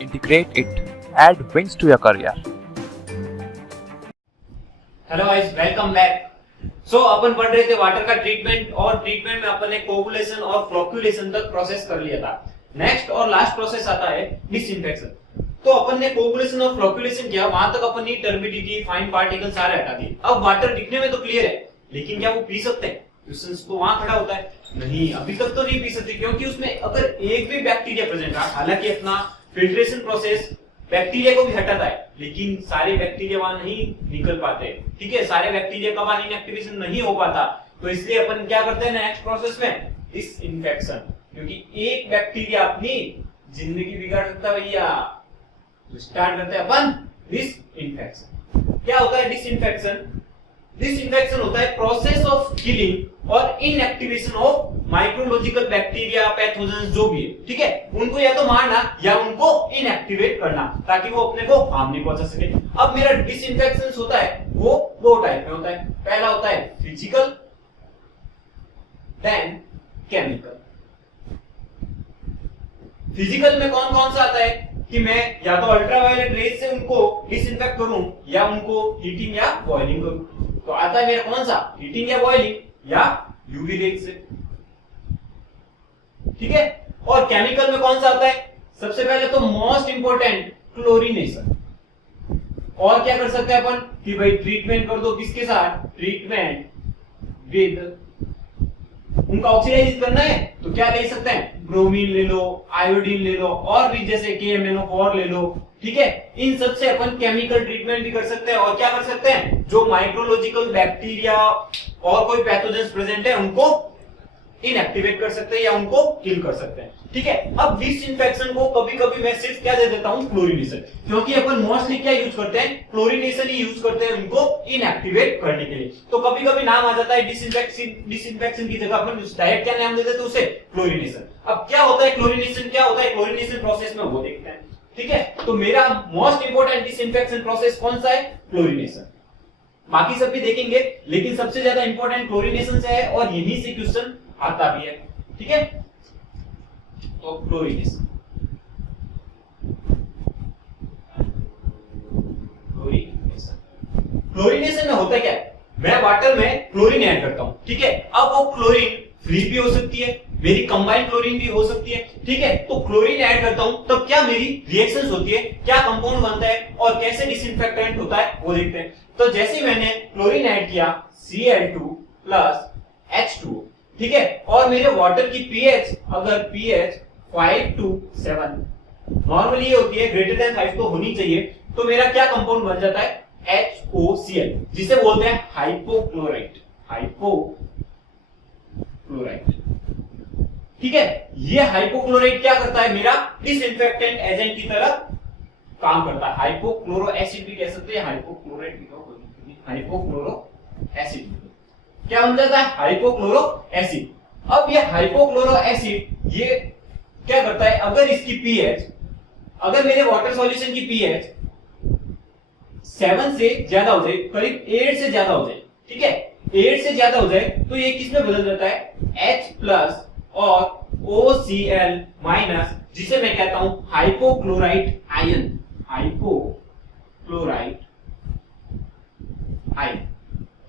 Integrate it. Add wings to your career. Hello guys, welcome back. So अपन पढ़ रहे थे वाटर का ट्रीटमेंट, और ट्रीटमेंट में अपन ने कोगुलेशन और फ्लोक्यूलेशन तक प्रोसेस कर लिया था। नेक्स्ट और लास्ट प्रोसेस आता है डिसइंफेक्शन। तो अपन ने कोगुलेशन और फ्लोक्यूलेशन किया, वहां तक अपन ने टर्बिडिटी, फाइन पार्टिकल सारे हटा दिए। अब वाटर दिखने में तो क्लियर है, लेकिन क्या वो पी सकते हैं? क्वेश्चन तो वहां खड़ा होता है, नहीं अभी तक तो नहीं पी सकते, क्योंकि उसमें अगर एक भी बैक्टीरिया प्रेजेंट रहा, हालांकि अपना फिल्ट्रेशन प्रोसेस बैक्टीरिया को भी हटाता है, लेकिन सारे बैक्टीरिया वहां नहीं निकल पाते। ठीक है, सारे बैक्टीरिया का वहां इनएक्टिवेशन नहीं हो पाता, तो इसलिए अपन क्या करते हैं नेक्स्ट प्रोसेस में? डिसइंफेक्शन, क्योंकि एक बैक्टीरिया अपनी जिंदगी बिगाड़ सकता है भैया। तो स्टार्ट करते हैं अपन डिसइंफेक्शन। क्या होता है डिसइंफेक्शन? डिसइंफेक्शन होता है प्रोसेस ऑफ किलिंग और इनएक्टिवेशन ऑफ माइक्रोलॉजिकल बैक्टीरिया, पैथोजेंस जो भी है, ठीक है, उनको या तो मारना या उनको इनएक्टिवेट करना, ताकि वो अपने को हार्म नहीं पहुंचा सके। अब मेरा डिसइंफेक्शन होता है वो दो टाइप में होता है। पहला होता है फिजिकल, देन केमिकल। फिजिकल में कौन कौन सा आता है कि मैं या तो अल्ट्रावायलेट रेज से उनको डिसइंफेक्ट करूं या उनको हीटिंग या बॉइलिंग करूं। तो आता है मेरा कौन सा? हीटिंग या बॉइलिंग या यूवी रेज से, ठीक है। और केमिकल में कौन सा आता है? सबसे पहले तो मोस्ट इंपोर्टेंट क्लोरीनेशन। और क्या कर सकते हैं अपन कि भाई ट्रीटमेंट कर दो, किसके साथ? ट्रीटमेंट विद, उनका ऑक्सीडाइज करना है तो क्या ले सकते हैं? ब्रोमीन ले लो, आयोडीन ले लो, और भी जैसे KMnO4 ले लो, ठीक है। इन सब से अपन केमिकल ट्रीटमेंट भी कर सकते हैं। और क्या कर सकते हैं? जो माइक्रोलॉजिकल बैक्टीरिया और कोई पैथोजेंस प्रेजेंट है उनको इनएक्टिवेट कर सकते हैं या उनको किल कर सकते हैं, ठीक है। अब डिसइंफेक्शन को कभी कभी मैं सिर्फ क्या दे देता हूं? क्लोरीनेशन, क्योंकि अपन मोस्टली क्या यूज करते हैं? क्लोरीनेशन ही यूज करते हैं उनको इनएक्टिवेट करने के लिए। तो कभी कभी नाम आ जाता है डिसइंफेक्शन की जगह अपन डायरेक्ट क्या नाम दे देते हैं उसे? क्लोरीनेशन। अब क्या होता है क्लोरीनेशन? क्या होता है क्लोरीनेशन प्रोसेस में, वो देखते हैं, ठीक है। तो मेरा मोस्ट इंपोर्टेंट डिसइंफेक्शन प्रोसेस कौन सा है? क्लोरीनेशन। बाकी सब भी देखेंगे, लेकिन सबसे ज्यादा इंपॉर्टेंट क्लोरीनेशन से है और यहीं से क्वेश्चन आता भी है, ठीक है। तो क्लोरीनेशन, क्लोरीनेशन में होता क्या है? मैं वाटर में क्लोरीन ऐड करता हूं, ठीक है। अब वो क्लोरीन फ्री भी हो सकती है, मेरी कंबाइंड क्लोरीन भी हो सकती है, ठीक है। तो क्लोरीन ऐड करता हूं तब क्या मेरी रिएक्शंस होती है, क्या कंपाउंड बनता है और कैसे डिसइंफेक्टेंट होता है वो देखते हैं। तो जैसे ही मैंने क्लोरीन ऐड किया Cl2 प्लस H2O, ठीक है, और मेरे वाटर की पीएच अगर पीएच 5 to 7 नॉर्मली ये होती है, ग्रेटर देन 5 तो होनी चाहिए, तो मेरा क्या कंपाउंड बन जाता है? HOCl, जिसे बोलते हैं हाइपोक्लोराइट। ठीक है। ये हाइपोक्लोराइट क्या करता है? मेरा डिसइंफेक्टेंट एजेंट की तरह काम करता है। हाइपोक्लोरो एसिड भी कह सकते हैं, हाइपोक्लोराइट भी कहो, हाइपोक्लोरो एसिड क्या बन जाता है? हाइपोक्लोरो एसिड। अब ये हाइपोक्लोरो एसिड ये क्या करता है? अगर इसकी पीएच, अगर मेरे वाटर सॉल्यूशन की पीएच 7 से ज्यादा हो जाए, करीब 8 से ज्यादा हो जाए, ठीक है, 8 से ज्यादा हो जाए, तो ये किस में बदल जाता है? H प्लस और OCl माइनस, जिसे मैं कहता हूं हाइपोक्लोराइट आयन। हाइपोक्लोराइट आयन,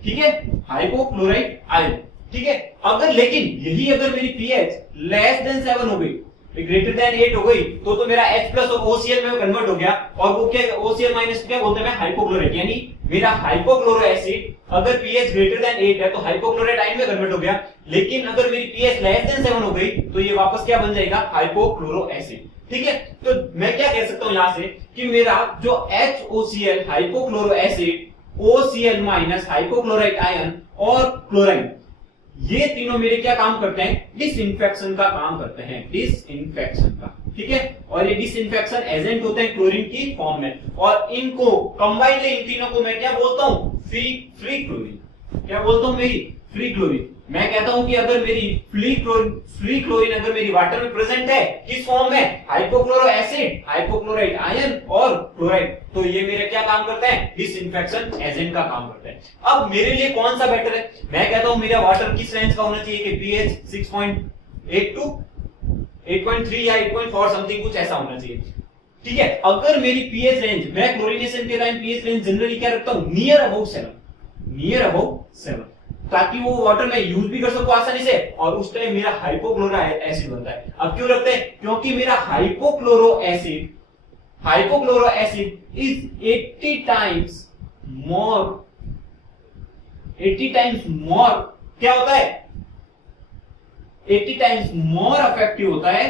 ठीक है, हाइपोक्लोराइट आयन, ठीक है। अगर लेकिन यही अगर मेरी पीएच लेस देन 7 हो गई, ग्रेटर देन 8 हो गई, तो मेरा H प्लस और OCl में कन्वर्ट हो गया, और वो क्या? OCl माइनस क्या बोलते हैं? हाइपोक्लोराइट। यानी मेरा हाइपोक्लोरो एसिड अगर पीएच ग्रेटर देन 8 है तो हाइपोक्लोराइट आयन में कन्वर्ट हो गया, लेकिन अगर मेरी पीएच लेस देन 7 हो गई तो ये वापस क्या बन जाएगा? हाइपोक्लोरो एसिड, ठीक है। तो मैं क्या कह सकता हूं यहां से कि मेरा जो HOCl hypochloro acid, OCl minus hypochlorite ion और क्लोराइन, ये तीनों मेरे क्या काम करते हैं? डिसइंफेक्शन का काम करते हैं, डिसइंफेक्शन का, ठीक है। और ये डिसइंफेक्शन एजेंट होते हैं क्लोरीन की फॉर्म में, और इनको कंबाइंडली इन तीनों को मैं क्या बोलता हूं? Free chlorine. क्या बोलता हूं? मेरी फ्री क्लोरीन। मैं कहता हूं कि अगर मेरी फ्री क्लोरीन अगर मेरी वाटर में प्रेजेंट है, किस फॉर्म में? हाइपोक्लोरो एसिड, हाइपोक्लोराइट आयन और क्लोराइड, तो ये मेरे क्या काम करते हैं? डिसइंफेक्शन एजेंट का काम करते हैं। अब मेरे लिए कौन सा बेटर है? मैं कहता हूं मेरा वाटर किस रेंज का होना चाहिए कि पीएच 6.82 8.3 या 8.4 समथिंग कुछ ऐसा होना चाहिए। ठीक है, अगर मेरी पीएच रेंज, मैं क्लोरीनेशन के टाइम पीएच रेंज जनरली क्या रखता हूं, नियर अबाउट 7, ताकि वो वाटर में यूज भी कर सकूं आसानी से, और उस टाइम मेरा हाइपोक्लोरा एसिड बनता है। अब क्यों रखते हैं, क्योंकि मेरा हाइपोक्लोरो एसिड इज 80 टाइम्स मोर क्या होता है, 80 टाइम्स मोर इफेक्टिव होता है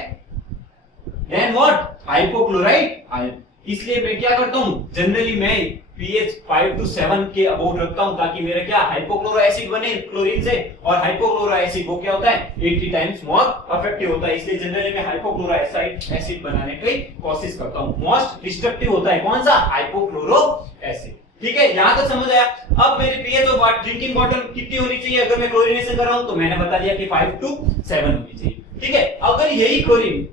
देन व्हाट, हाइपोक्लोराइट आयन। इसलिए मैं क्या करता हूं, जनरली मैं pH 5 to 7 के अबाउट रखता हूं, ताकि मेरा क्या हाइपोक्लोरो एसिड बने क्लोरीन से, और हाइपोक्लोरो एसिड वो क्या होता है 80 टाइम्स मोर इफेक्टिव होता है। इसलिए जनरली मैं हाइपोक्लोरो एसिड बनाने की कोशिश करता हूं। मोस्ट डिस्ट्रक्टिव होता है कौन सा, हाइपोक्लोरो एसिड। ठीक है, यहां तक समझ आया। अब मेरे पीएच ऑफ ड्रिंकिंग वाटर कितनी होनी चाहिए, अगर मैं क्लोरीनेशन कर रहा हूं तो मैंने बता दिया कि 5 to 7 होनी चाहिए। ठीक है, अगर यही क्लोरीन,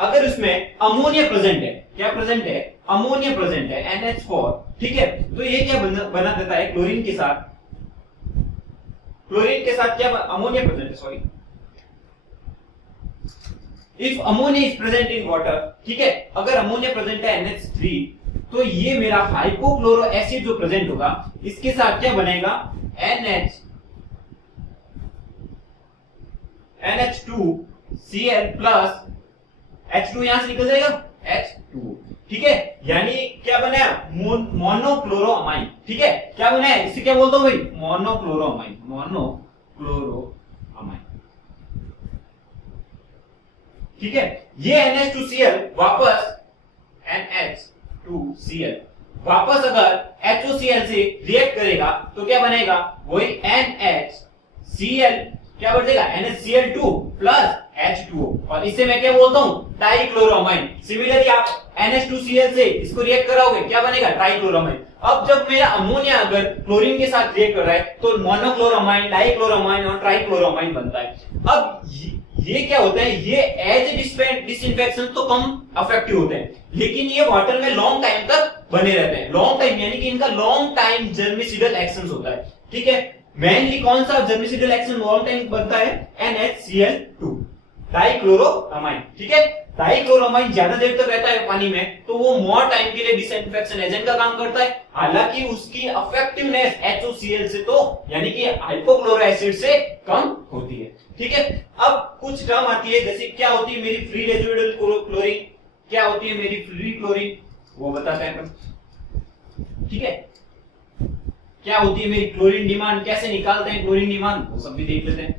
अगर उसमें अमोनिया प्रेजेंट है, क्या प्रेजेंट है, अमोनिया प्रेजेंट है NH4, ठीक है, तो ये क्या बना देता है, क्लोरीन के साथ क्या अमोनिया प्रेजेंट है, sorry, if ammonia is present in water, ठीक है, अगर अमोनिया प्रेजेंट है NH3, तो ये मेरा हाइपोक्लोरो एसिड जो प्रेजेंट होगा, इसके साथ क्या बनेगा, NH2Cl प्लस H2 यहां से निकल जाएगा H2, ठीक है, यानी क्या बना, मोनोक्लोरोअमाइन। ठीक है, क्या बना है, इसे क्या बोलता हूं भाई, मोनोक्लोरोअमाइन। ठीक है, ये NH2Cl वापस अगर HOCl से रिएक्ट करेगा तो क्या बनेगा, वही NHCl क्या बन जाएगा, NaCl2 प्लस H2O, और इसे मैं क्या बोलता हूं, डाइक्लोरोअमाइन। सिमिलरली आप NH2Cl से इसको रिएक्ट कराओगे, क्या बनेगा, ट्राइक्लोरोअमाइन। अब जब मेरा अमोनिया अगर क्लोरीन के साथ रिएक्ट कर रहा है तो मोनोक्लोरोअमाइन, डाइक्लोरोअमाइन और ट्राइक्लोरोअमाइन बनता है। अब ये क्या होता है, ये एज डिसइंफेक्शन तो कम इफेक्टिव होते हैं, लेकिन ये वाटर में लॉन्ग टाइम तक बने रहते हैं। लॉन्ग टाइम यानी कि इनका लॉन्ग टाइम जर्मिसिडल एक्शन होता है। ठीक है, मेनली कौन सा जर्मिसिडल एक्शन लॉन्ग टाइम बनता है, NaCl2, डाइक्लोरोअमाइन। ठीक है, डाइक्लोरोअमाइन ज्यादा देर तक रहता है पानी में, तो वो मोर टाइम के लिए डिसइंफेक्शन एजेंट का काम करता है। हालांकि उसकी इफेक्टिवनेस HOCl से तो यानी कि हाइपोक्लोरो एसिड से कम होती है। ठीक है, अब कुछ टर्म आती है, जैसे क्या होती है मेरी फ्री रेजिडुअल क्लोरीन, क्या होती है मेरी फ्री क्लोरीन, वो बताते हैं हम। ठीक है, क्या होती है मेरी क्लोरीन डिमांड, कैसे निकालते हैं क्लोरीन डिमांड, वो सब भी देख लेते हैं।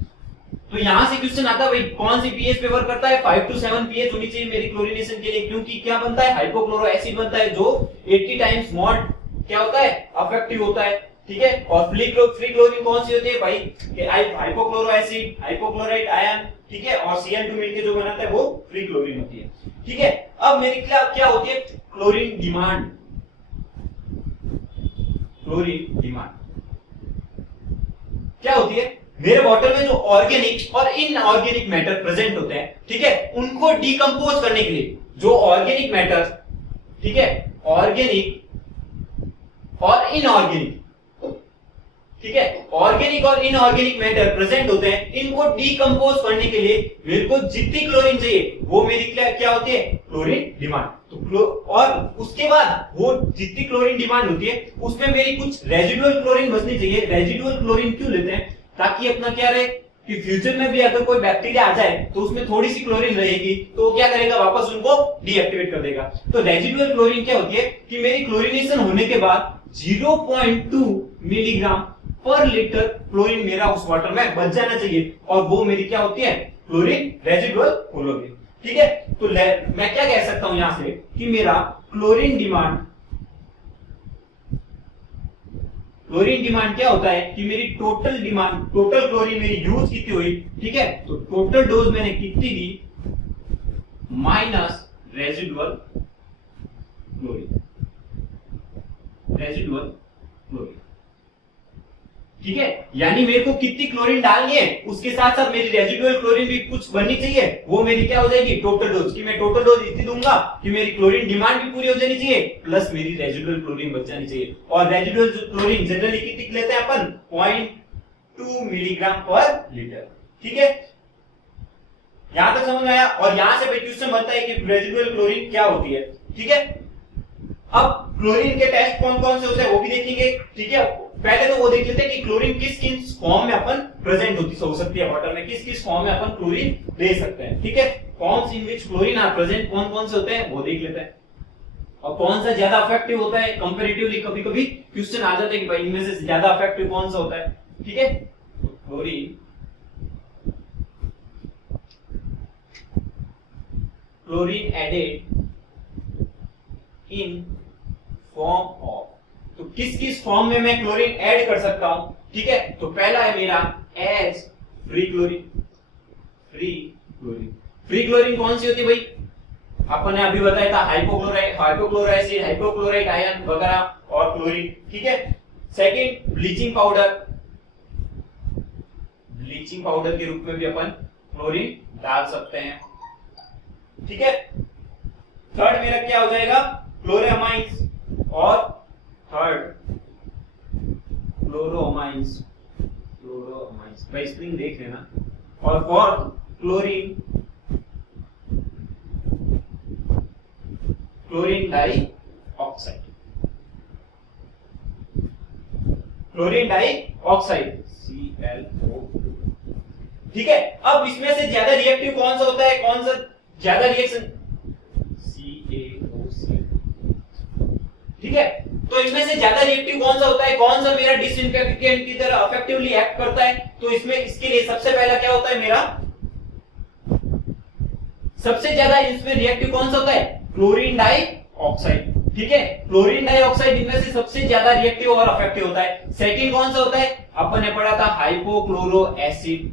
तो यहां से क्वेश्चन आता है भाई कौन सी पीएच पे वर्क करता है, 5 to 7 पीएच होनी चाहिए मेरी क्लोरीनेशन के लिए, क्योंकि क्या बनता है, हाइपोक्लोरो एसिड बनता है जो 80 टाइम्स मोर क्या होता है, इफेक्टिव होता है। ठीक है, और फ्री क्लोरीन कौन सी होती है भाई, हाइपोक्लोरो एसिड, हाइपोक्लोराइट आयन, ठीक है, और Cl2 मिलकर जो बनाता है वो फ्री क्लोरीन होती है। ठीक है, अब मेरी क्या होती है, क्लोरीन डिमांड क्या होती है, मेरे वाटर में जो ऑर्गेनिक और इनऑर्गेनिक मैटर प्रेजेंट होते हैं, ठीक है, उनको डिकम्पोज करने के लिए जो ऑर्गेनिक मैटर, ठीक है, ऑर्गेनिक और इनऑर्गेनिक, ठीक है, ऑर्गेनिक और इनऑर्गेनिक मैटर प्रेजेंट होते हैं, इनको डिकम्पोज करने के लिए मेरे को जितनी क्लोरीन चाहिए वो मेरी क्या होती है, क्लोरीन डिमांड। तो और उसके बाद वो जितनी क्लोरीन डिमांड होती है उसमें मेरी कुछ रेजिडुअल क्लोरीन बचनी चाहिए। रेजिडुअल क्लोरीन क्यों लेते हैं, ताकि अपना क्या रहे कि फ्यूचर में भी अगर कोई बैक्टीरिया आ जाए तो उसमें थोड़ी सी क्लोरीन रहेगी, तो वो क्या करेगा, वापस उनको डीएक्टिवेट कर देगा। तो रेजिडुअल क्लोरीन क्या होती है कि मेरी क्लोरीनेशन होने के बाद 0.2 मिलीग्राम पर लीटर क्लोरीन मेरा उस वाटर में बच जाना चाहिए, और वो मेरी क्या होती है, क्लोरीन रेजिडुअल क्लोरीन। ठीक है, तो मैं क्या कह सकता हूं यहां से कि मेरा क्लोरीन डिमांड क्या होता है कि मेरी टोटल क्लोरीन मेरी यूज कितनी हुई, ठीक है, तो टोटल डोज मैंने कितनी दी माइनस रेजिडुअल क्लोरीन। ठीक है, यानी मेरे को कितनी क्लोरीन डालनी है, उसके साथ साथ मेरी रेजिडुअल क्लोरीन भी कुछ बननी चाहिए, वो मेरी क्या हो जाएगी, टोटल डोज। कि मैं टोटल डोज इतनी दूंगा कि मेरी क्लोरीन डिमांड भी पूरी हो जानी चाहिए, प्लस मेरी रेजिडुअल क्लोरीन बच जानी चाहिए। और रेजिडुअल क्लोरीन जनरली कितनी लेते हैं अपन, 0.2 मिलीग्राम पर लीटर। ठीक है, यहां तक समझ में आया। और यहां से क्वेश्चन बनता है कि रेजिडुअल क्लोरीन क्या होती है, ठीक है। अब क्लोरीन के टेस्ट कौन कौन से होते हैं वो भी देखेंगे, ठीक है। पहले तो वो देख लेते हैं कि क्लोरीन किस किस फॉर्म में अपन प्रेजेंट हो सकती है वाटर में, किस किस फॉर्म में अपन क्लोरीन ले सकते हैं, ठीक है। Forms in which chlorine are present कौन कौन से होते हैं वो देख लेते हैं, और कौन सा ज्यादा इफेक्टिव होता है कंपैरेटिवली। कभी कभी क्वेश्चन आ जाते हैं कि भाई इनमें से ज्यादा इफेक्टिव कौन सा होता है, ठीक है। Chlorine added in form of, तो किस किस फॉर्म में मैं क्लोरीन ऐड कर सकता हूं, ठीक है। तो पहला है मेरा as free chlorine. Free chlorine कौन सी होती है भाई, अपन ने अभी बताया था हाइपोक्लोराइड, हाइपोक्लोराइड आयन वगैरह और क्लोरीन, ठीक है। सेकंड ब्लीचिंग पाउडर के रूप में भी अपन क्लोरीन डाल सकते हैं, ठीक है। थर्ड मेरा क्या हो जाएगा, क्लोरामाइंस, और थर्ड क्लोरोमाइंस भाई स्प्रिंग देख लेना। और फोर्थ क्लोरीन डाइऑक्साइड ClO, ठीक है। अब इसमें से ज्यादा रिएक्टिव कौन सा होता है, कौन सा ज्यादा रिएक्शन, CaOC, ठीक है। तो इनमें से ज्यादा रिएक्टिव कौन सा होता है, कौन सा मेरा डिसइंफेक्टेंट की तरह इफेक्टिवली एक्ट करता है, तो इसमें इसके लिए सबसे पहला क्या होता है मेरा, सबसे ज्यादा इसमें रिएक्टिव कौन सा होता है, क्लोरीन डाइऑक्साइड, ठीक है। क्लोरीन डाइऑक्साइड इनमें से सबसे ज्यादा रिएक्टिव और इफेक्टिव होता है। सेकंड कौन सा होता है, अपन ने पढ़ा था हाइपोक्लोरो एसिड,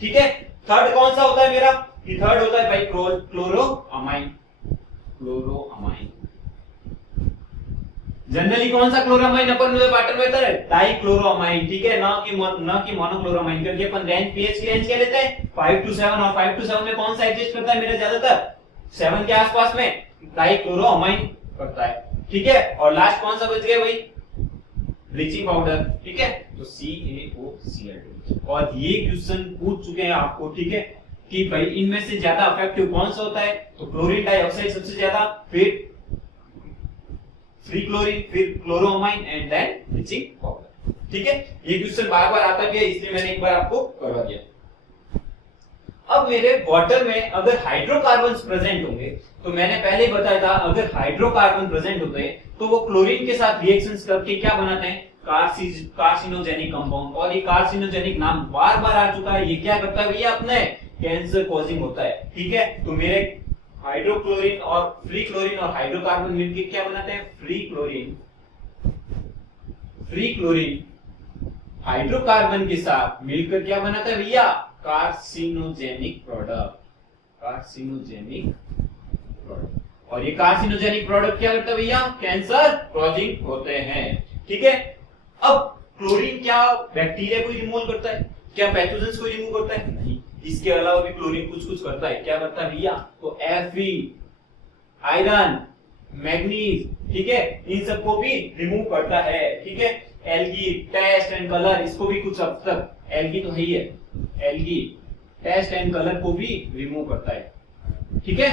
ठीक है। थर्ड कौन सा होता है मेरा, थर्ड होता है भाई क्लोरोअमाइन। जनरली कौन सा क्लोरोअमाइन अपन ने वाटर में होता है, डाइक्लोरोअमाइन, ठीक है, ना कि मोनोक्लोरोअमाइन, क्योंकि अपन रेंज पीएच की रेंज क्या लेते हैं 5 to 7, और 5 to 7 में कौन सा एग्जिस्ट करता है मेरा ज्यादातर 7 के आसपास में डाइक्लोरोअमाइन करता है, ठीक है। और लास्ट कौन सा बच गया भाई, ब्लीचिंग पाउडर, ठीक है, तो CaOCl2। और ये क्वेश्चन पूछ चुके हैं आपको, ठीक है, कि भाई इनमें से ज्यादा इफेक्टिव कौन सा होता है, तो क्लोरीन डाइऑक्साइड सबसे ज्यादा, फिर फ्री क्लोरीन, फिर क्लोरोअमाइन एंड देन ब्लीचिंग पाउडर, ठीक है। ये क्वेश्चन बार बार आता भी है, इसलिए मैंने एक बार आपको करवा दिया। अब मेरे वाटर में अगर हाइड्रोकार्बन्स प्रेजेंट होंगे, तो मैंने पहले ही बताया था अगर हाइड्रोकार्बन प्रेजेंट होते हैं तो वो क्लोरीन के साथ रिएक्शंस करके क्या बनाते हैं, कार्सिनोजेनिक कंपाउंड। और ये कार्सिनोजेनिक नाम बार बार आ चुका है, ये क्या करता है भैया, अपने कैंसर कॉजिंग होता है, ठीक है। तो मेरे हाइड्रोक्लोरीन और फ्री क्लोरीन और हाइड्रोकार्बन मिलकर क्या बनाते हैं, फ्री क्लोरीन हाइड्रोकार्बन के साथ मिलकर क्या बनाता है भैया, कार्सिनोजेनिक प्रोडक्ट। और ये कार्सिनोजेनिक प्रोडक्ट क्या करता है भैया, कैंसर कॉजिंग होते हैं, ठीक है। अब क्लोरीन क्या बैक्टीरिया को रिमूव करता है, क्या पैथोजेंस को रिमूव करता है, नहीं। इसके अलावा भी क्लोरीन कुछ करता है, क्या करता है भैया, तो Fe, आयरन, मैग्नीज, ठीक है, इन सबको भी रिमूव करता है, ठीक है। एल्गी, टेस्ट एंड कलर, इसको भी कुछ हद तक, एल्गी तो है ही है, एल्गी टेस्ट एंड कलर को भी रिमूव करता है, ठीक है।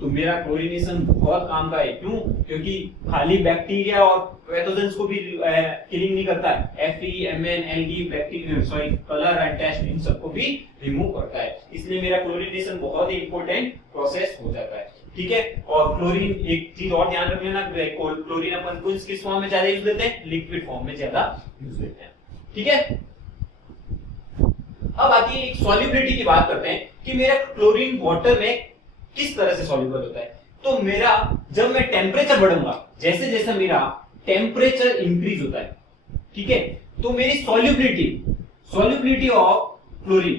तो मेरा क्लोरीनेशन बहुत काम का है, क्यों, क्योंकि खाली बैक्टीरिया और पैथोजेंस को भी किलिंग नहीं करता है, Fe, Mn, algae, bacteria, colour and taste, इन सबको भी रिमूव करता है। इसलिए मेरा क्लोरीनेशन बहुत ही इंपॉर्टेंट प्रोसेस हो जाता है, ठीक है। और क्लोरीन, एक चीज और ध्यान रख लेना, क्लोरीन अपन को किस फॉर्म में ज्यादा यूज लेते हैं, लिक्विड फॉर्म में ज्यादा यूज लेते हैं, ठीक है। अब आती है एक सॉल्युबिलिटी की बात करते हैं कि मेरा क्लोरीन वाटर में किस तरह से सॉल्युबल होता है। तो मेरा जब मैं टेम्परेचर बढ़ूंगा, जैसे जैसे मेरा टेम्परेचर इंक्रीज होता है, ठीक है, तो मेरी सॉल्युबिलिटी ऑफ क्लोरीन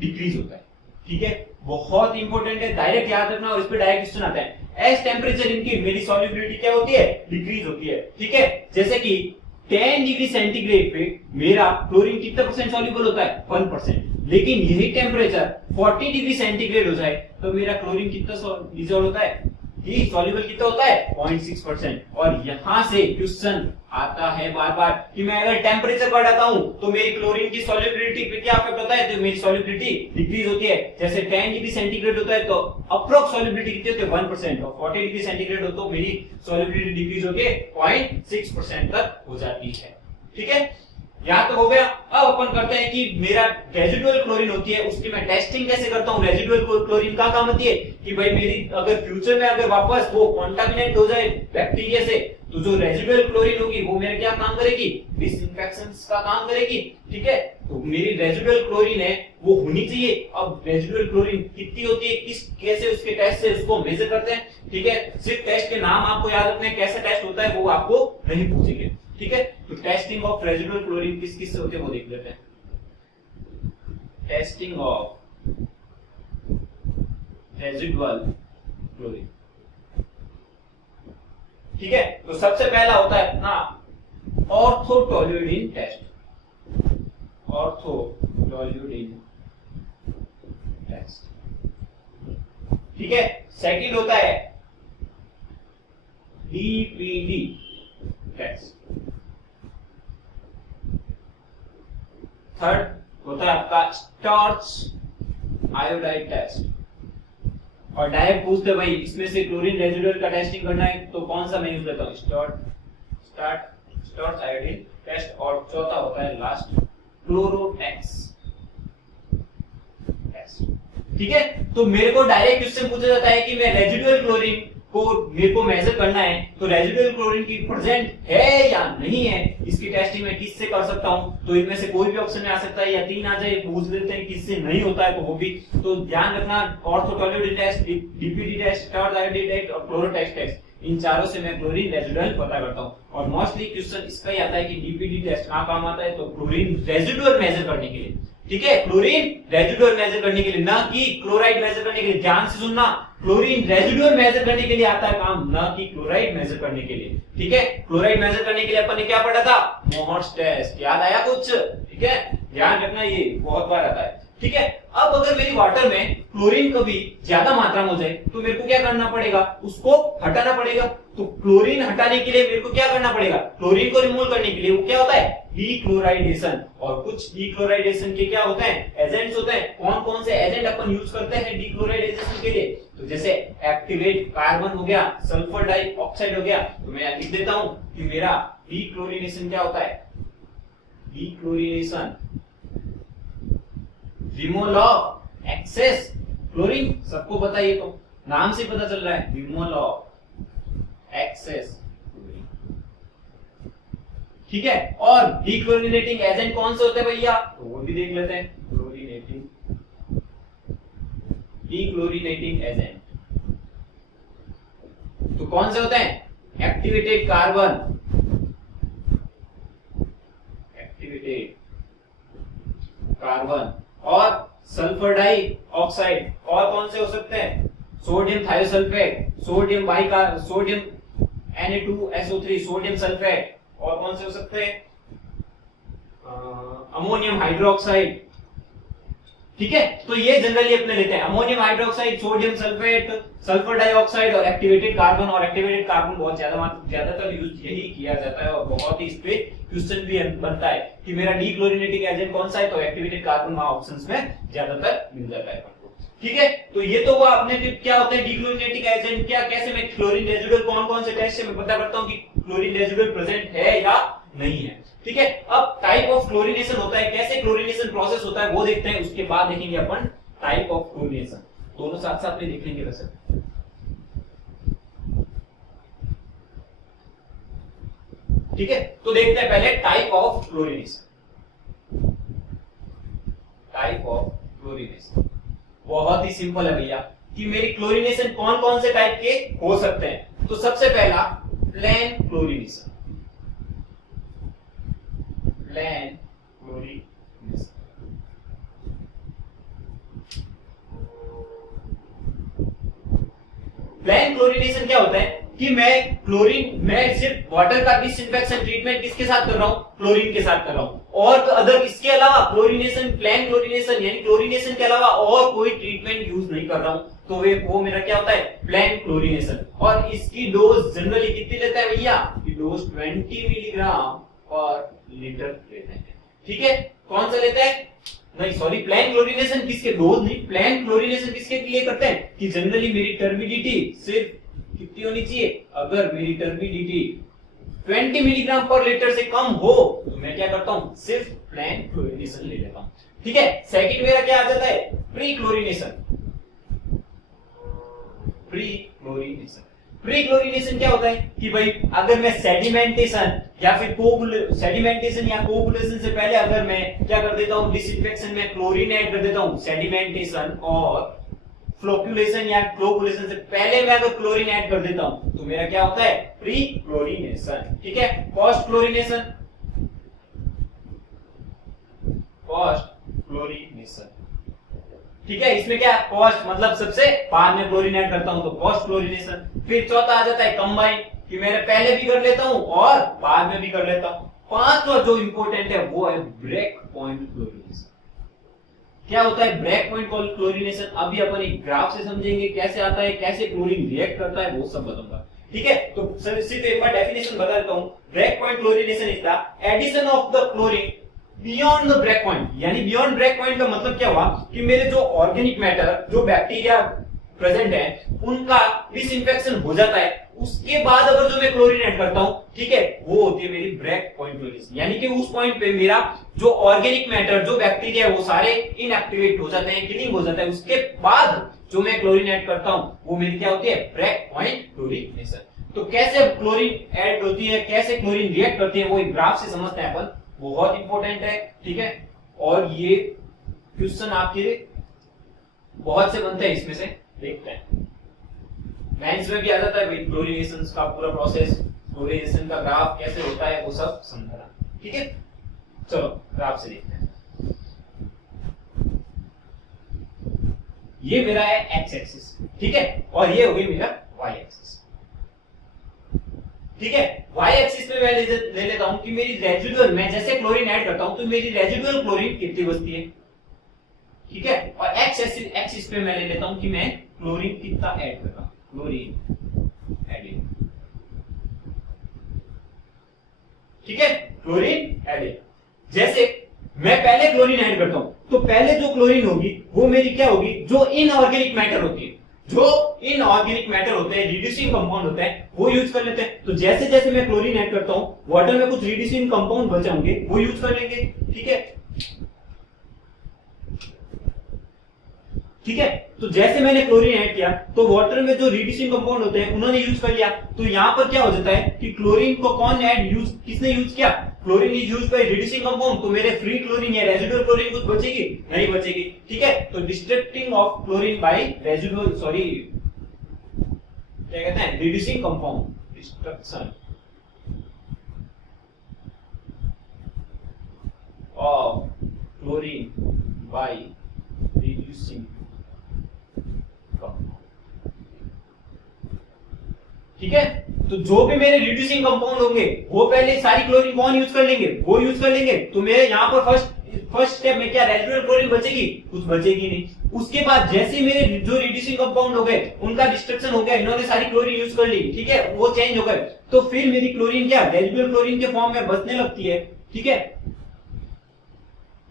डिक्रीज होता है, ठीक है। बहुत इंपॉर्टेंट है, डायरेक्ट याद रखना, और इस पे डायरेक्ट क्वेश्चन आता है, एज टेम्परेचर इंक्रीज मेरी सॉल्युबिलिटी क्या होती है, डिक्रीज होती है, ठीक है। जैसे कि 10 डिग्री सेंटीग्रेड पे मेरा क्लोरीन कितना परसेंट सॉल्युबल होता है, 1%। लेकिन यही टेम्परेचर 40 डिग्री सेंटीग्रेड हो जाए तो मेरा क्लोरीन कितना डिजॉल्व होता है, कि सॉल्युबल कितना होता है 0.6%। और यहां से क्वेश्चन आता है बार बार कि मैं अगर टेम्परेचर बढ़ाता हूं तो मेरी क्लोरीन की सॉल्युबिलिटी पे क्या इफेक्ट होता है, तो मेरी सॉल्युबिलिटी डिक्रीज होती है। जैसे 10 डिग्री सेंटीग्रेड होता है तो अप्रोक्स सॉल्युबिलिटी कितनी होती है 1%, और 40 डिग्री सेंटीग्रेड हो तो मेरी सॉल्युबिलिटी डिक्रीज होके 0.6% तक हो जाती है। ठीक है, यहां तो हो गया। अब अपन करते हैं कि मेरा रेजिडुअल क्लोरीन होती है उसकी मैं टेस्टिंग कैसे करता हूं। रेजिडुअल क्लोरीन का काम होती है कि भाई मेरी अगर फ्यूचर में अगर वापस वो कॉन्टामिनेट हो जाए बैक्टीरिया से, तो जो रेजिडुअल क्लोरीन होगी वो मेरा क्या काम करेगी, डिसइंफेक्शन का काम करेगी। ठीक है, तो मेरी रेजिडुअल क्लोरीन है वो होनी चाहिए। अब रेजिडुअल क्लोरीन कितनी होती है, किस कैसे उसके टेस्ट से उसको मेजर करते हैं। ठीक है, सिर्फ टेस्ट के नाम आपको याद रखने हैं, कैसे टेस्ट होता है वो आपको नहीं पूछेंगे। ठीक है, तो टेस्टिंग ऑफ रेजिडुअल क्लोरीन किस किस से होते हैं वो देख लेते हैं। Testing of residual chlorine. ठीक है, तो सबसे पहला होता है अपना ऑर्थोटोल्यूडीन टेस्ट। ऑर्थोटोल्यूडीन टेस्ट। ठीक है, सेकंड होता है डीपीडी टेस्ट। थर्ड होता है आपका स्टार्च आयोडाइड टेस्ट। और डायरेक्ट पूछते भाई इसमें से क्लोरीन रेजिडुअल का टेस्टिंग करना है तो कौन सा मैं यूज करता हूं, स्टार्च आयोडीन टेस्ट। और चौथा होता है लास्ट क्लोरोटेक्स टेस्ट। ठीक है, तो मेरे को डायरेक्ट क्वेश्चन पूछा जाता है कि मैं रेजिडुअल क्लोरीन को मेरे को मेजर करना है तो रेजिडुअल क्लोरीन की प्रेजेंट है या नहीं है, इसकी टेस्टिंग मैं किससे कर सकता हूं। तो इनमें से कोई भी ऑप्शन में आ सकता है या तीन आ जाए, पूछ लेते हैं किससे नहीं होता है तो वो भी। तो ध्यान रखना orthotolidine test, DPD test, starch iodide test और क्लोरोटेक्स टेस्ट, इन चारों से मैं क्लोरीन रेजिडुअल पता करता हूं। और मोस्टली क्वेश्चन इसका ही आता है कि डीपीडी टेस्ट कहां काम आता है, तो क्लोरीन रेजिडुअल मेजर करने के लिए। ठीक है, क्लोरीन रेजिडुअल मेजर करने के लिए, ना कि क्लोराइड मेजर करने के लिए। ध्यान से सुनना, क्लोरीन रेजिडुअल मेजर करने के लिए आता है काम, ना कि क्लोराइड मेजर करने के लिए। ठीक है, क्लोराइड मेजर करने के लिए अपन ने क्या पढ़ा था, मोहर्स टेस्ट, याद आया कुछ। ठीक है, ध्यान रखना, ये बहुत बार आता है। ठीक है, अब अगर मेरी वाटर में क्लोरीन कभी ज्यादा मात्रा में हो जाए तो मेरे को क्या करना पड़ेगा, उसको हटाना पड़ेगा। तो क्लोरीन हटाने के लिए मेरे को क्या करना पड़ेगा, क्लोरीन को रिमूव करने के लिए वो क्या होता है, डीक्लोराइडेशन। और कुछ डीक्लोराइडेशन के क्या होते हैं, एजेंट्स होते हैं। कौन कौन से एजेंट अपन यूज करते हैं डीक्लोराइडेशन के लिए, तो जैसे एक्टिवेट कार्बन हो गया, सल्फर डाइऑक्साइड हो गया। तो मैं लिख देता हूं कि मेरा डीक्लोरिनेशन क्या होता है, dechlorination removal of excess chlorine. सबको पता है, ये तो नाम से पता चल रहा है, रिमूवल ऑफ एक्सेस क्लोरीन। ठीक है, और डीक्लोरिनेटिंग एजेंट कौन से होते हैं भैया, तो वो भी देख लेते हैं। डीक्लोरिनेटिंग एजेंट तो कौन से होते हैं, एक्टिवेटेड कार्बन, और सल्फर डाइऑक्साइड। और कौन से हो सकते हैं, sodium thiosulphate, sodium Na2SO3, sodium sulphate. और कौन से हो सकते हैं, अमोनियम हाइड्रोक्साइड। ठीक है, तो ये जनरली अपने लेते हैं, ammonium hydroxide, sodium sulphate, sulphur dioxide और एक्टिवेटेड कार्बन। और एक्टिवेटेड कार्बन बहुत ज्यादातर यूज यही किया जाता है और बहुत ही इस पे क्वेश्चन भी बनता है कि मेरा डीक्लोरिनेटिंग एजेंट कौन सा है, तो एक्टिवेटेड कार्बन वहां ऑप्शंस में ज्यादातर मिल जाता है। ठीक है, तो ये तो हुआ अपने क्या होते हैं डीक्लोरिनेटिंग एजेंट, क्या कैसे मैं क्लोरीन रेजिडुअल कौन कौन से टेस्ट से मैं पता करता हूं कि क्लोरीन रेजिडुअल प्रेजेंट है या नहीं है। ठीक है, अब टाइप ऑफ क्लोरीनेशन होता है, कैसे क्लोरीनेशन प्रोसेस होता है वो देखते हैं, उसके बाद देखेंगे अपन टाइप ऑफ क्लोरीनेशन। दोनों साथ साथ में देख लेंगे वैसे। ठीक है, तो देखते हैं पहले type of chlorination. Type of chlorination बहुत ही सिंपल है भैया कि मेरी क्लोरीनेशन कौन कौन से टाइप के हो सकते हैं। तो सबसे पहला plain chlorination, plain chlorination. Plain chlorination क्या होता है कि मैं सिर्फ वाटर का डिसइंफेक्शन ट्रीटमेंट किसके साथ कर रहा हूं, क्लोरीन के साथ कर रहा हूं। और अदर इसके अलावा क्लोरीनेशन, प्लेन क्लोरीनेशन यानी क्लोरीनेशन के अलावा और कोई ट्रीटमेंट यूज नहीं कर रहा हूं। तो वो मेरा क्या होता है, प्लेन क्लोरीनेशन। और इसकी डोज जनरली कितनी लेता है भैया, की डोज 20 मिलीग्राम पर लीटर लेते हैं। ठीक है, कौन सा लेता है, नहीं सॉरी, प्लेन क्लोरीनेशन किसके, डोज नहीं, प्लेन क्लोरीनेशन किसके लिए करते हैं कि जनरली मेरी टर्बिडिटी सिर्फ कितनी होनी चाहिए, अगर मेरी टर्बिडिटी 20 मिलीग्राम पर लीटर से कम हो तो मैं क्या करता हूं, सिर्फ प्लेन क्लोरीनेशन ले लेता हूं। ठीक है, सेकंड मेरा क्या आ जाता है, pre chlorination. Pre chlorination, pre chlorination क्या होता है कि भाई अगर मैं सेडिमेंटेशन या फिर सेडिमेंटेशन या कोगुलेशन से पहले अगर मैं क्या कर देता हूं, डिसइंफेक्शन में क्लोरीन ऐड कर देता हूं, सेडिमेंटेशन और फ्लोक्युलेशन या कोगुलेशन से पहले मैं अगर क्लोरीन ऐड कर देता हूं तो मेरा क्या होता है, प्री क्लोरीनेशन। ठीक है, पोस्ट क्लोरीनेशन, पोस्ट क्लोरीनेशन। ठीक है, इसमें क्या पोस्ट मतलब सबसे बाद में क्लोरीन ऐड करता हूं तो पोस्ट क्लोरीनेशन। फिर चौथा आ जाता है कंबाइन, कि मैंने पहले भी कर लेता हूं और बाद में भी कर लेता हूं। पांचवा जो इंपॉर्टेंट है वो है ब्रेक पॉइंट क्लोरीनेशन। क्या होता है ब्रेक पॉइंट क्लोरीनेशन, अभी अपन एक ग्राफ से समझेंगे कैसे आता है, कैसे क्लोरीन रिएक्ट करता है, वो सब बताऊंगा। ठीक है, तो सिर्फ एक बार डेफिनेशन बता देता हूं। Break point chlorination is the addition of the chlorine beyond the break point. यानी बियॉन्ड ब्रेक पॉइंट का मतलब क्या हुआ कि मेरे जो ऑर्गेनिक मैटर, जो बैक्टीरिया प्रेजेंट है, उनका डिसइंफेक्शन हो जाता है, उसके बाद अगर जो मैं क्लोरीन ऐड करता हूं, ठीक है, वो होती है मेरी ब्रेक पॉइंट क्लोरीनेशन। यानी कि उस पॉइंट पे मेरा जो ऑर्गेनिक मैटर, जो बैक्टीरिया है, वो सारे इनएक्टिवेट हो जाते हैं, किलिंग हो जाता है। उसके बाद जो मैं क्लोरीन ऐड करता हूं वो मेरी क्या होती है, ब्रेक पॉइंट क्लोरीनेशन। तो कैसे क्लोरीन ऐड होती है, कैसे क्लोरीन रिएक्ट करती है, वो एक ग्राफ से समझते हैं अपन, बहुत इंपॉर्टेंट है। ठीक है, और ये क्वेश्चन आपके बहुत से बनते हैं, इसमें से देखते हैं। मेंस में भी आ जाता है क्लोरीनेशन का पूरा प्रोसेस, क्लोरीनेशन का ग्राफ कैसे होता है, वो सब समझना। ठीक है, चलो ग्राफ से देखते हैं। ये मेरा है एक्स एक्सिस, ठीक है, और ये हो गई मेरा वाई एक्सिस। ठीक है, वाई एक्सिस पे मैं ले लेता हूं कि मेरी रेजिडुअल, मैं जैसे क्लोरीन ऐड करता हूं तो मेरी रेजिडुअल क्लोरीन कितनी बचती है। ठीक है, और एक्स एक्सिस पे मैं ले लेता हूं कि मैं क्लोरीन कितना ऐड कर रहा हूं, क्लोरीन एडिंग। ठीक है, क्लोरीन एडिंग। जैसे मैं पहले क्लोरीन ऐड करता हूं तो पहले जो क्लोरीन होगी वो मेरी क्या होगी, जो इनऑर्गेनिक मैटर होती है, जो इनऑर्गेनिक मैटर होते हैं, रिड्यूसिंग कंपाउंड होते हैं, वो यूज कर लेते हैं। तो जैसे जैसे मैं क्लोरीन ऐड करता हूं, वाटर में कुछ रिड्यूसिंग कंपाउंड बचे होंगे, वो यूज कर लेंगे। ठीक है, ठीक है, तो जैसे मैंने क्लोरीन ऐड किया तो वाटर में जो रिड्यूसिंग कंपाउंड होते हैं उन्होंने यूज कर लिया। तो यहां पर क्या हो जाता है कि क्लोरीन को कौन ऐड यूज, किसने यूज किया, chlorine is used by reducing compound. तो मेरे फ्री क्लोरीन या रेजिडुअल क्लोरीन कुछ बचेगी, नहीं बचेगी। ठीक है, तो destructing of chlorine by residual, sorry क्या कहते हैं, reducing compound, destruction of chlorine by reducing. ठीक है, तो जो भी मेरे रिड्यूसिंग कंपाउंड होंगे वो पहले सारी क्लोरीन कौन यूज कर लेंगे, वो यूज कर लेंगे। तो मेरे यहाँ पर फर्स्ट स्टेप में क्या रेजिडुअल क्लोरीन बचेगी, कुछ बचेगी नहीं। उसके बाद जैसे मेरे जो रिड्यूसिंग कंपाउंड हो गए उनका डिस्ट्रक्शन हो गया, इन्होंने सारी क्लोरीन यूज कर ली, ठीक है, वो चेंज हो गए, तो फिर मेरी क्लोरीन क्या रेजिडुअल क्लोरीन के फॉर्म में बचने लगती है। ठीक है,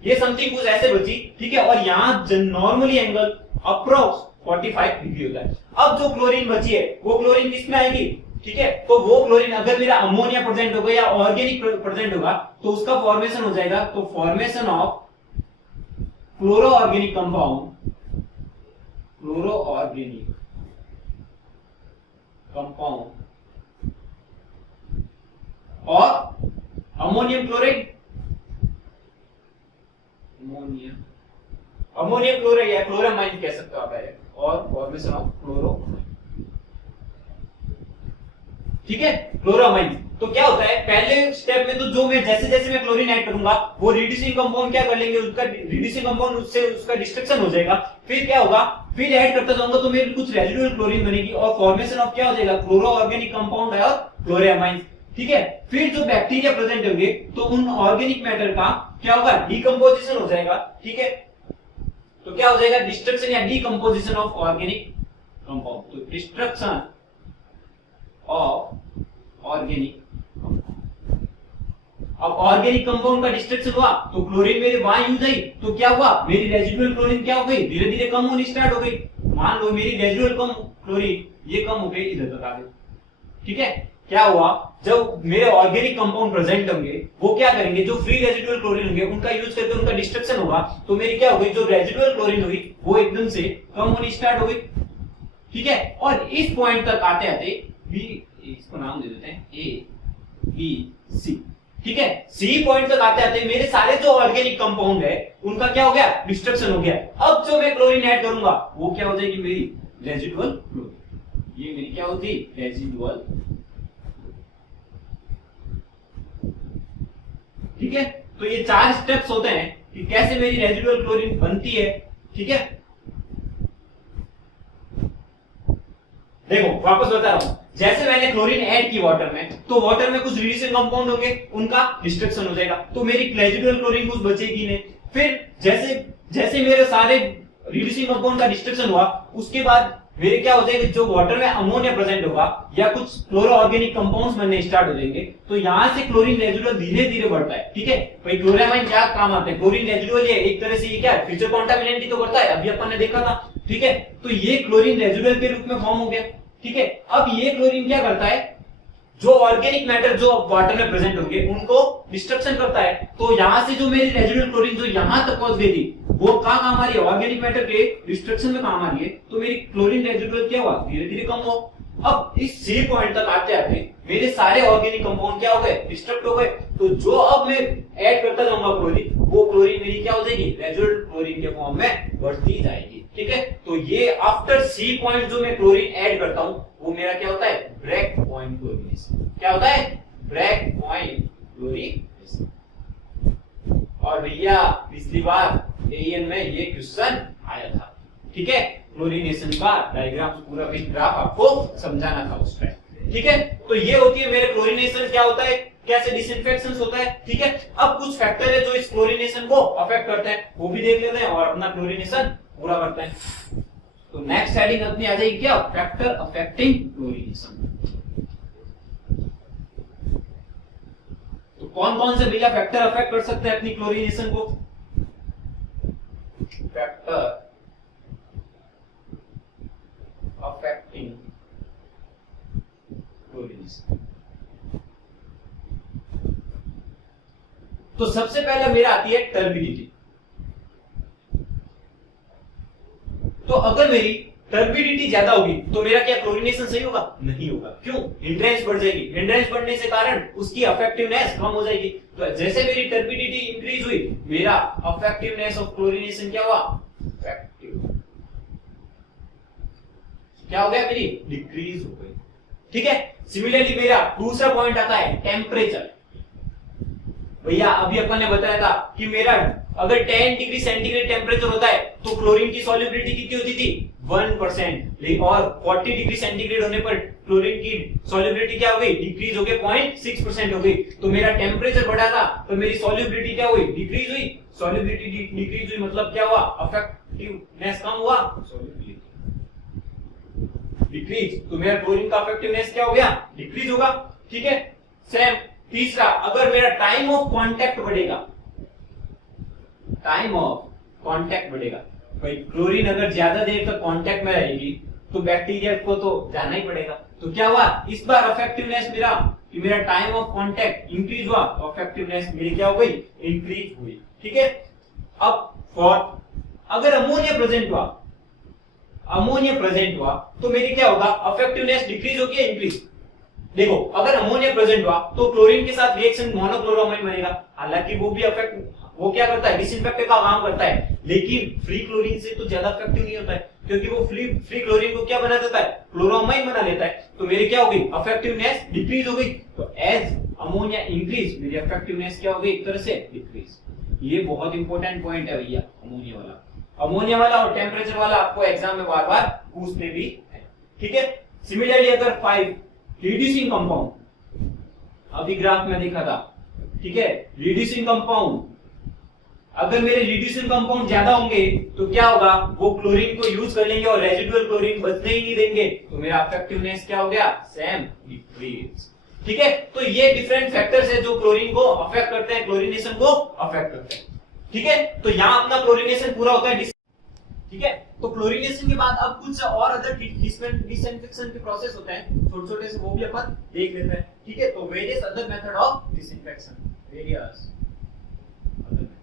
ये समथिंग कुछ ऐसे बची। ठीक है, और यहाँ नॉर्मली एंगल अप्रोक्स 45 डिग्री होता है। अब जो क्लोरीन बची है वो क्लोरीन किसमें आएगी, ठीक है, तो वो क्लोरीन अगर मेरा अमोनिया प्रेजेंट होगा या ऑर्गेनिक प्रेजेंट होगा तो उसका फॉर्मेशन हो जाएगा। तो formation of chloro organic compound, chloro organic compound और अमोनियम क्लोराइड, अमोनियम क्लोराइड या क्लोरामाइन कह सकते हो आप डायरेक्ट, और फॉर्मेशन ऑफ क्लोरो। ठीक है, क्लोरामाइन। तो क्या होता है पहले स्टेप में, तो जो मैं जैसे जैसे मैं क्लोरीन ऐड करूंगा वो रिड्यूसिंग कंपाउंड क्या कर लेंगे, उसका रिड्यूसिंग कंपाउंड उससे उसका डिस्ट्रक्शन हो जाएगा। फिर क्या होगा, फिर ऐड करता जाऊंगा तो मेरी कुछ रेजिडुअल क्लोरीन बनेगी और फॉर्मेशन ऑफ क्या हो जाएगा, क्लोरो ऑर्गेनिक कंपाउंड है और क्लोरामाइन। ठीक है, फिर जो बैक्टीरिया प्रेजेंट होंगे तो उन ऑर्गेनिक मैटर का क्या होगा, डीकंपोजिशन हो जाएगा। ठीक है, तो क्या हो जाएगा, डिस्ट्रक्शन या डीकंपोजिशन ऑफ ऑर्गेनिक कंपाउंड, तो डिस्ट्रक्शन ऑफ ऑर्गेनिक कंपाउंड। अब ऑर्गेनिक कंपाउंड का डिस्ट्रक्शन हुआ तो क्लोरीन मेरे वहां यूज आई, तो क्या हुआ, मेरी रेजिडुअल क्लोरीन क्या हो गई, धीरे धीरे कम होनी स्टार्ट हो गई। मान लो मेरी रेजिडुअल कम क्लोरीन ये कम हो गई, इधर तक आ गई। ठीक है, क्या हुआ, जब मेरे ऑर्गेनिक कंपाउंड प्रेजेंट होंगे वो क्या करेंगे, जो फ्री रेजिडुअल क्लोरीन होंगे उनका यूज करके उनका डिस्ट्रक्शन होगा, तो मेरी क्या हो गई, जो रेजिडुअल क्लोरीन हुई वो एकदम से कम होनी स्टार्ट हो गई। ठीक है, और इस पॉइंट तक आते आते बी, इसको नाम दे देते हैं ए बी सी। ठीक है, सी पॉइंट तक आते आते मेरे सारे जो ऑर्गेनिक कंपाउंड है उनका क्या हो गया, डिस्ट्रक्शन हो गया। अब जो मैं क्लोरीन ऐड करूंगा वो क्या हो जाएगी, मेरी रेजिडुअल क्लोरीन। ये मेरी क्या होती, रेजिडुअल। ठीक है, तो ये 4 स्टेप्स होते हैं कि कैसे मेरी रेजिडुअल क्लोरीन बनती है। ठीक है, देखो वापस बता रहा हूं, जैसे मैंने क्लोरीन ऐड की वाटर में, तो वाटर में कुछ रिड्यूसिंग कंपाउंड होंगे, उनका डिस्ट्रक्शन हो जाएगा, तो मेरी रेजिडुअल क्लोरीन कुछ बचेगी नहीं। फिर जैसे जैसे मेरे सारे रिड्यूसिंग कंपाउंड का डिस्ट्रक्शन हुआ, उसके बाद मेरे क्या हो जाएगा, जो वाटर में अमोनिया प्रेजेंट होगा या कुछ क्लोरो ऑर्गेनिक कंपाउंड्स बनने स्टार्ट हो जाएंगे, तो यहां से क्लोरीन रेजिडुअल धीरे धीरे बढ़ता है। ठीक है, भाई क्लोरामाइन क्या काम आता है, क्लोरीन रेजिडुअल ये एक तरह से ये क्या है, फ्यूचर कॉन्टामिनेंट ही तो करता है, अभी अपन ने देखा था। ठीक है, तो ये क्लोरीन रेजिडुअल के रूप में फॉर्म हो गया। ठीक है, अब ये क्लोरीन क्या करता है, जो ऑर्गेनिक मैटर जो वाटर में प्रेजेंट होंगे उनको डिस्ट्रक्शन करता है, तो यहां से जो मेरी रेजिडुअल क्लोरीन जो यहां तक पहुंच गई थी वो कहां काम आ रही है, ऑर्गेनिक मैटर के डिस्ट्रक्शन में काम आ रही है, तो मेरी क्लोरीन रेजिडुअल क्या हुआ, धीरे धीरे कम हो। अब इस सी पॉइंट तक आते आते मेरे सारे ऑर्गेनिक कंपाउंड क्या हो गए, डिस्ट्रक्ट हो गए, तो जो अब मैं ऐड करता जाऊंगा क्लोरीन, वो क्लोरीन मेरी क्या हो जाएगी, रेजिडुअल क्लोरीन के फॉर्म में बढ़ती जाएगी। ठीक है, तो ये आफ्टर सी पॉइंट जो मैं क्लोरीन ऐड करता हूं वो मेरा क्या होता है, ब्रेक पॉइंट क्लोरीनेशन। क्या होता है, ब्रेक पॉइंट क्लोरीनेशन। और भैया पिछली बार एएन में ये क्वेश्चन आया था। ठीक है, क्लोरीनेशन का डायग्राम पूरा भी ग्राफ आपको समझाना था उस टाइम। ठीक है, तो ये होती है मेरे क्लोरीनेशन क्या होता है, कैसे डिसइंफेक्शन होता है। ठीक है, अब कुछ फैक्टर है जो इस क्लोरीनेशन को अफेक्ट करते हैं, वो भी देख लेते हैं और अपना क्लोरीनेशन पूरा करते हैं। तो नेक्स्ट हेडिंग अपनी आ जाएगी क्या, फैक्टर अफेक्टिंग क्लोरीनेशन। तो कौन कौन से भैया फैक्टर अफेक्ट कर सकते हैं अपनी क्लोरीनेशन को, फैक्टर अफेक्टिंग क्लोरीनेशन। तो सबसे पहले मेरा आती है टर्बिडिटी। तो अगर मेरी टर्बिडिटी ज्यादा होगी तो मेरा क्या क्लोरीनेशन सही होगा, नहीं होगा। क्यों, हिंड्रेंस बढ़ जाएगी, हिंड्रेंस बढ़ने से कारण उसकी अफेक्टिवनेस कम हो जाएगी। तो जैसे मेरी टर्बिडिटी इंक्रीज हुई, मेरा अफेक्टिवनेस ऑफ क्लोरीनेशन क्या हुआ, इफेक्टिव क्या हो गया, मेरी डिक्रीज हो गई। ठीक है, सिमिलरली मेरा दूसरा पॉइंट आता है टेम्परेचर। भैया अभी अपन ने बताया था कि मेरा अगर 10 डिग्री सेंटीग्रेड टेम्परेचर होता है तो क्लोरीन की सॉल्युबिलिटी कितनी होती थी, 1%, और 40 डिग्री सेंटीग्रेड होने पर क्लोरीन की सॉल्युबिलिटी क्या हो गई, डिक्रीज हो गई, 0.6% हो गई। तो मेरा टेम्परेचर बढ़ा था तो मेरी सॉल्युबिलिटी क्या हुई, डिक्रीज हुई। सॉल्युबिलिटी डिक्रीज हुई मतलब क्या हुआ, अफेक्टिवनेस कम हुआ, सॉल्युबिलिटी डिक्रीज, तो मेरा क्लोरीन का अफेक्टिवनेस क्या हो गया, डिक्रीज होगा। ठीक है, सेम तीसरा, अगर मेरा टाइम ऑफ कांटेक्ट बढ़ेगा, टाइम ऑफ कांटेक्ट बढ़ेगा, भाई क्लोरीन अगर ज्यादा देर तक कांटेक्ट में रहेगी तो बैक्टीरिया को तो जाना ही पड़ेगा। तो क्या हुआ, इस बार अफेक्टिवनेस मेरा कि मेरा टाइम ऑफ कांटेक्ट इंक्रीज हुआ, तो अफेक्टिवनेस मेरी क्या हो गई, इंक्रीज हुई। ठीक है, अब फोर्थ, अगर अमोनिया प्रेजेंट हुआ, अमोनिया प्रेजेंट हुआ तो मेरी क्या होगा, अफेक्टिवनेस डिक्रीज होगी या इंक्रीज। देखो अगर अमोनिया प्रेजेंट हुआ तो क्लोरीन के साथ रिएक्शन मोनोक्लोरोमाइन बनेगा, हालांकि वो भी वो क्या करता है, डिसइंफेक्टेंट का काम करता है, लेकिन फ्री क्लोरीन से तो ज्यादा इफेक्टिव नहीं होता है, क्योंकि वो फ्री क्लोरीन को क्या बना देता है, क्लोरोमाइन बना लेता है। तो मेरी क्या हो गई, अफेक्टिवनेस डिक्रीज हो गई। तो एज अमोनिया इंक्रीज, मेरी अफेक्टिवनेस क्या हो गई, एक तरह से डिक्रीज। ये बहुत इंपॉर्टेंट पॉइंट है भैया, अमोनिया वाला और टेम्परेचर वाला आपको एग्जाम में बार बार पूछते भी है। ठीक है, सिमिलरली अगर 5 रिड्यूसिंग कंपाउंड, अभी ग्राफ में देखा था, ठीक है, रिड्यूसिंग कंपाउंड अगर मेरे रिड्यूसिंग कंपाउंड ज्यादा होंगे तो क्या होगा, वो क्लोरीन को यूज कर लेंगे और रेजिडुअल क्लोरीन बचने ही नहीं देंगे, तो मेरा इफेक्टिवनेस क्या हो गया, सेम डिक्रीज। ठीक है, तो ये डिफरेंट फैक्टर्स है जो क्लोरीन को अफेक्ट करते हैं, क्लोरीनेशन को अफेक्ट करते हैं। ठीक है, तो यहाँ अपना क्लोरीनेशन पूरा होता है। ठीक है, तो क्लोरीनेशन के बाद अब कुछ और अदर डिसइंफेक्शन के प्रोसेस होते हैं, छोटे छोटे से, वो भी अपन देख लेते हैं। ठीक है, तो various other method of disinfection, various other method.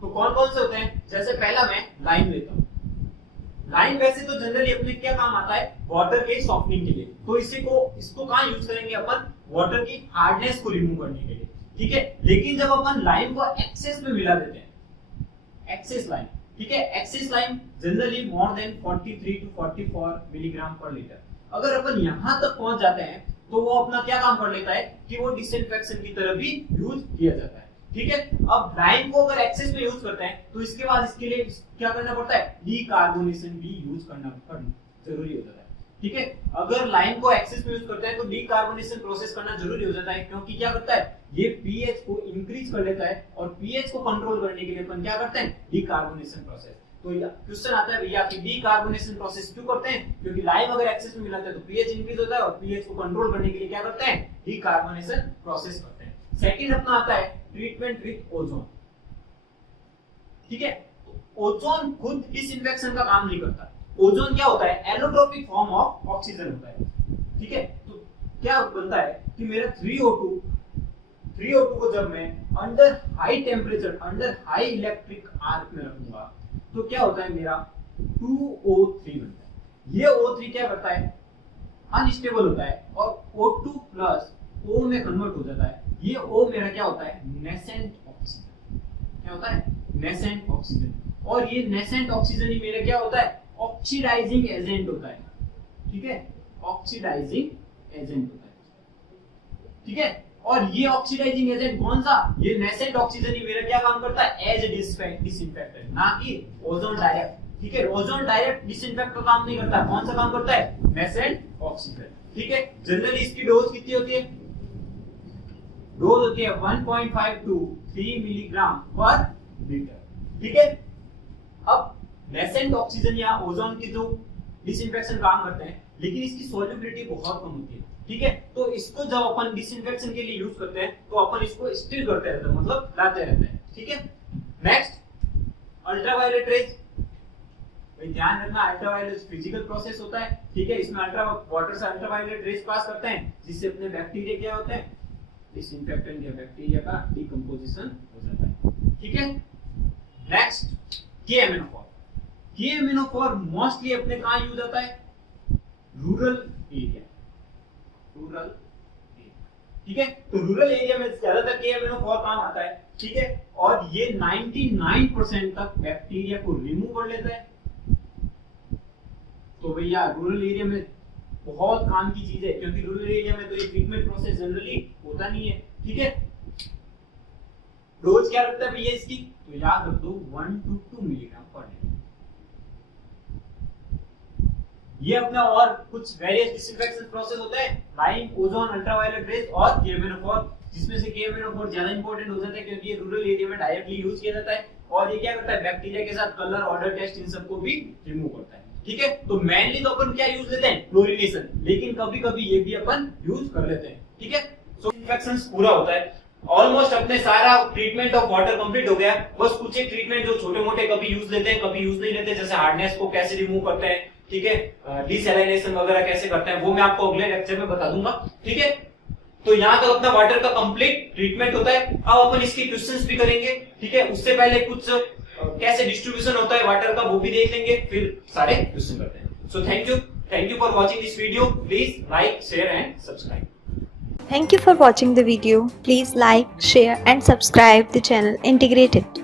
तो कौन कौन से होते हैं, जैसे पहला मैं लाइम लेता हूं। लाइम वैसे तो जनरली अपने क्या काम आता है, वाटर के सॉफ्टनिंग के लिए, तो इसको कहां यूज करेंगे अपन, वाटर की हार्डनेस को रिमूव करने के लिए। ठीक है, लेकिन जब अपन लाइम को एक्सेस में मिला देते हैं, एक्सेस लाइम, ठीक है, excess lime generally more than 43 to 44 milligram per litre, अगर अपन यहां तक पहुंच जाते हैं तो वो अपना क्या काम कर लेता है कि वो डिसइंफेक्शन की तरह भी यूज किया जाता है। ठीक है, अब लाइम को अगर एक्सेस में यूज करते हैं तो इसके बाद इसके लिए क्या करना पड़ता है, डीकार्बोनेशन भी यूज करना जरूरी हो जाता है। ठीक है, अगर लाइम को एक्सेस में यूज करते हैं तो डीकार्बोनेशन प्रोसेस करना जरूरी हो जाता है, क्योंकि क्या करता है, ये पीएच को इंक्रीज कर लेता है और पीएच को कंट्रोल करने के लिए अपन क्या करते हैं, डीकार्बोनेशन प्रोसेस। तो क्वेश्चन आता है भैया कि डीकार्बोनेशन प्रोसेस क्यों करते हैं, क्योंकि लाइम अगर एक्सेस में मिलाते हैं तो पीएच इंक्रीज होता है और पीएच को कंट्रोल करने के लिए क्या करते हैं, डीकार्बोनेशन प्रोसेस करते हैं। सेकंड अपना आता है ट्रीटमेंट विद ओजोन। ठीक है, ओजोन खुद डिसइंफेक्शन का काम नहीं करता। ओजोन क्या होता है, एलोट्रोपिक फॉर्म ऑफ ऑक्सीजन होता है। ठीक है, तो क्या बनता है कि मेरा 3O2 को जब मैं under high temperature, under high electric arc में रखूंगा तो क्या होता है, मेरा 2O3 बनता है। ये O3 क्या करता है, अनस्टेबल होता है और O2 प्लस O में कन्वर्ट हो जाता है। ये O मेरा क्या होता है, नेसेंट ऑक्सीजन। क्या होता है, नेसेंट ऑक्सीजन। और ये नेसेंट ऑक्सीजन ही मेरा क्या होता है, ऑक्सीडाइजिंग एजेंट होता है। ठीक है, ऑक्सीडाइजिंग एजेंट होता है। ठीक है, और ये ऑक्सीडाइजिंग एजेंट कौन सा, ये नेसेंट ऑक्सीजन ही मेरा क्या काम करता है, एज डिसइंफेक्टेंट, ना कि ओजोन डायरेक्ट। ठीक है, ओजोन डायरेक्ट डिसइंफेक्ट का काम नहीं करता, कौन सा काम करता है, नेसेंट ऑक्सीजन। ठीक है, जनरली इसकी डोज कितनी होती है, डोज होती है 1.5 टू 3 मिलीग्राम पर लीटर। ठीक है, अब नेसेंट ऑक्सीजन या ओजोन की जो डिसइंफेक्शन काम करते हैं, लेकिन इसकी सॉल्युबिलिटी बहुत कम होती है। ठीक है, तो इसको जब अपन डिसइंफेक्शन के लिए यूज करते हैं तो अपन इसको स्टिर करते रहते हैं, मतलब लाते रहते हैं। ठीक है, नेक्स्ट अल्ट्रावायलेट रेज। भाई ध्यान रखना, अल्ट्रावायलेट फिजिकल प्रोसेस होता है। ठीक है, इसमें वाटर से अल्ट्रावायलेट रेज पास करते हैं, जिससे अपने बैक्टीरिया क्या होते हैं, डिसइंफेक्टेंट या बैक्टीरिया का डिकम्पोजिशन हो जाता है। ठीक है, नेक्स्ट KMnO4। KMnO4 मोस्टली अपने कहां यूज होता है, रूरल एरिया, रूरल एरिया। ठीक है, तो रूरल एरिया में ज्यादातर KMnO4 काम आता है। ठीक है, और ये 99% तक बैक्टीरिया को रिमूव कर लेता है। तो भैया रूरल एरिया में बहुत काम की चीज है, क्योंकि रूरल एरिया में तो ये ट्रीटमेंट प्रोसेस जनरली होता नहीं है। ठीक है, डोज क्या रखता है भैया इसकी, तो याद रख दो 1 to 2 मिलीग्राम पर लीटर। ये अपना और कुछ वेरियस डिसइंफेक्शन प्रोसेस होते हैं, लाइम, ओजोन, अल्ट्रावायलेट रेज और KMnO4, जिसमें से KMnO4 ज्यादा इंपॉर्टेंट हो जाता है क्योंकि ये रूरल एरिया में डायरेक्टली यूज किया जाता है और ये क्या करता है, बैक्टीरिया के साथ कलर, ऑर्डर टेस्ट, इन सबको भी रिमूव करता है। ठीक है, तो मेनली तो अपन क्या यूज लेते हैं, क्लोरीनेशन, लेकिन कभी कभी ये भी अपन यूज कर लेते हैं। ठीक है, सो इन्फेक्शंस पूरा होता है। ऑलमोस्ट अपने सारा ट्रीटमेंट ऑफ वाटर कंप्लीट हो गया। बस कुछ एक ट्रीटमेंट जो छोटे मोटे कभी यूज लेते हैं, कभी यूज नहीं लेते, जैसे हार्डनेस को कैसे रिमूव करते हैं, ठीक है, डिसैलिनेशन वगैरह कैसे करते हैं, वो मैं आपको अगले लेक्चर में बता दूंगा। ठीक है, तो यहाँ तक अपना वाटर का कंप्लीट ट्रीटमेंट होता है। अब अपन इसके क्वेश्चंस भी करेंगे। ठीक है, उससे पहले कुछ कैसे डिस्ट्रीब्यूशन होता है वाटर का वो भी देख लेंगे, फिर सारे क्वेश्चन करते हैं। So thank you for watching this video. Please like, share and subscribe. Thank you for watching the video. Please like, share and subscribe the channel Integrated.